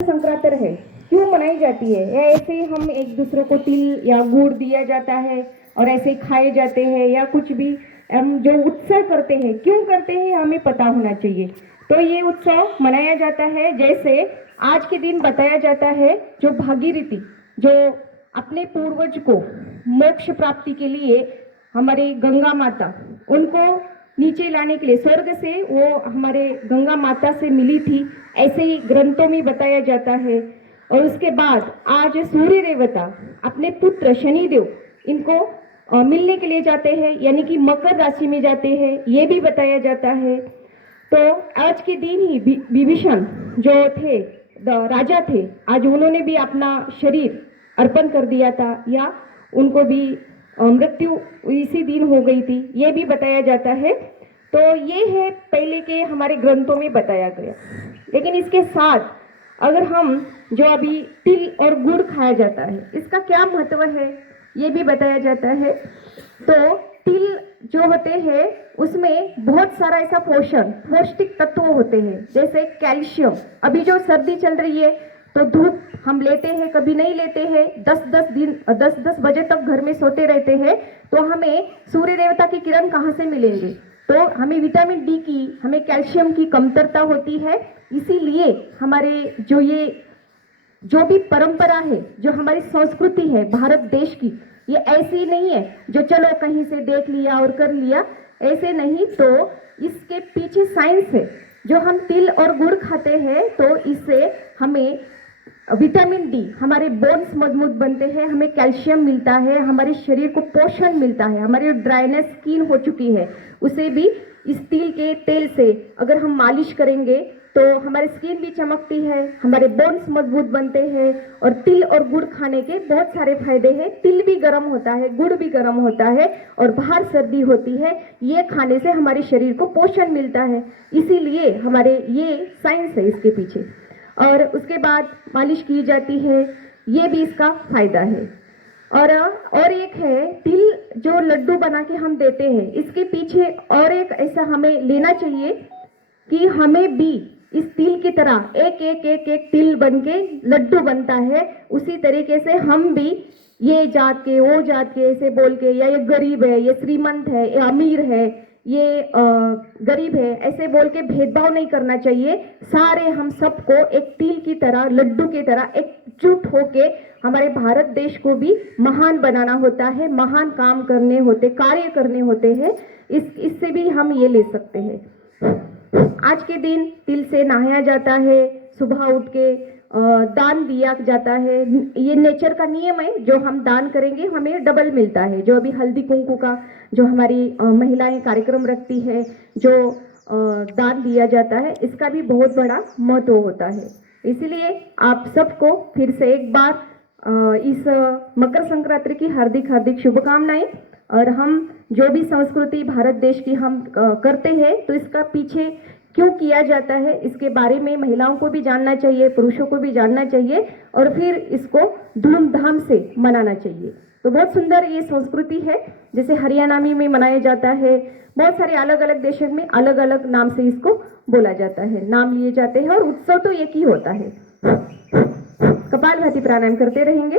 संक्रांति है क्यों मनाई जाती है? या ऐसे ही हम एक दूसरे को तिल या गुड़ दिया जाता है और ऐसे ही खाए जाते हैं, या कुछ भी हम जो उत्सव करते हैं क्यों करते हैं हमें पता होना चाहिए। तो ये उत्सव मनाया जाता है, जैसे आज के दिन बताया जाता है जो भागीरथी, जो अपने पूर्वज को मोक्ष प्राप्ति के लिए हमारे गंगा माता उनको नीचे लाने के लिए स्वर्ग से वो हमारे गंगा माता से मिली थी, ऐसे ही ग्रंथों में बताया जाता है। और उसके बाद आज सूर्य देवता अपने पुत्र शनिदेव इनको मिलने के लिए जाते हैं, यानी कि मकर राशि में जाते हैं, ये भी बताया जाता है। तो आज के दिन ही विभीषण जो थे राजा थे, आज उन्होंने भी अपना शरीर अर्पण कर दिया था, या उनको भी मृत्यु इसी दिन हो गई थी, ये भी बताया जाता है। तो ये है पहले के हमारे ग्रंथों में बताया गया। लेकिन इसके साथ अगर हम जो अभी तिल और गुड़ खाया जाता है, इसका क्या महत्व है ये भी बताया जाता है। तो तिल जो होते हैं उसमें बहुत सारा ऐसा पौष्टिक तत्व होते हैं, जैसे कैल्शियम। अभी जो सर्दी चल रही है तो धूप हम लेते हैं, कभी नहीं लेते हैं, 10-10 बजे तक घर में सोते रहते हैं, तो हमें सूर्य देवता की किरण कहाँ से मिलेंगे? तो हमें विटामिन डी की, हमें कैल्शियम की कमतरता होती है। इसीलिए हमारे जो भी परंपरा है, जो हमारी संस्कृति है भारत देश की, ये ऐसी नहीं है जो चलो कहीं से देख लिया और कर लिया, ऐसे नहीं। तो इसके पीछे साइंस है। जो हम तिल और गुड़ खाते हैं तो इससे हमें विटामिन डी, हमारे बोन्स मजबूत बनते हैं, हमें कैल्शियम मिलता है, हमारे शरीर को पोषण मिलता है, हमारी ड्राइनेस स्किन हो चुकी है उसे भी इस तिल के तेल से अगर हम मालिश करेंगे तो हमारी स्किन भी चमकती है, हमारे बोन्स मजबूत बनते हैं। और तिल और गुड़ खाने के बहुत सारे फायदे हैं। तिल भी गर्म होता है, गुड़ भी गर्म होता है, और बाहर सर्दी होती है, ये खाने से हमारे शरीर को पोषण मिलता है। इसीलिए हमारे ये साइंस है इसके पीछे। और उसके बाद मालिश की जाती है, ये भी इसका फायदा है। और एक है तिल जो लड्डू बना के हम देते हैं, इसके पीछे और एक ऐसा हमें लेना चाहिए कि हमें भी इस तिल की तरह एक तिल बन के लड्डू बनता है, उसी तरीके से हम भी ये जात के वो जात के ऐसे बोल के, या ये गरीब है, ये श्रीमंत है, ये अमीर है, ये गरीब है, ऐसे बोल के भेदभाव नहीं करना चाहिए। सारे हम सबको एक तिल की तरह, लड्डू की तरह एकजुट होके हमारे भारत देश को भी महान बनाना होता है, महान काम करने होते, कार्य करने होते हैं। इससे भी हम ये ले सकते हैं। आज के दिन तिल से नहाया जाता है, सुबह उठ के दान दिया जाता है। ये नेचर का नियम है, जो हम दान करेंगे हमें डबल मिलता है। जो अभी हल्दी कुंकू का जो हमारी महिलाएं कार्यक्रम रखती है, जो दान दिया जाता है, इसका भी बहुत बड़ा महत्व होता है। इसलिए आप सबको फिर से एक बार इस मकर संक्रांति की हार्दिक हार्दिक शुभकामनाएं। और हम जो भी संस्कृति भारत देश की हम करते हैं, तो इसका पीछे क्यों किया जाता है इसके बारे में महिलाओं को भी जानना चाहिए, पुरुषों को भी जानना चाहिए, और फिर इसको धूमधाम से मनाना चाहिए। तो बहुत सुंदर ये संस्कृति है। जैसे हरियाणा में मनाया जाता है, बहुत सारे अलग अलग देशों में अलग अलग नाम से इसको बोला जाता है, नाम लिए जाते हैं, और उत्सव तो एक ही होता है। कपालभाति प्राणायाम करते रहेंगे।